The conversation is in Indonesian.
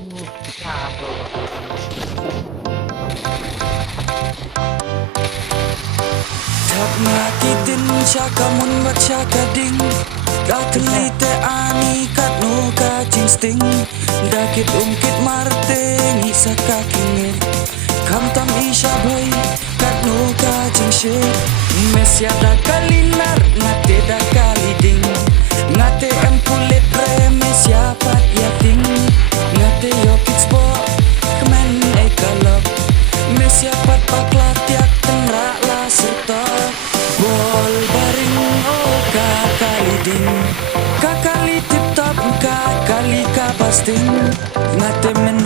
Thap ngakitin siya kamun bat siya kading kakelite ani kat no ka jingsting dakit ungkit marteng isa kakingit kamtam isya boy kat no ka jingshe mesya da kalinar ngate da kaliding ngate empulit remes ya pat yating ngate yokit spo kemen ay kalap mesya pat paklatiak tenra la serta bol baring oh kakali tip top kakali kapasting ngate men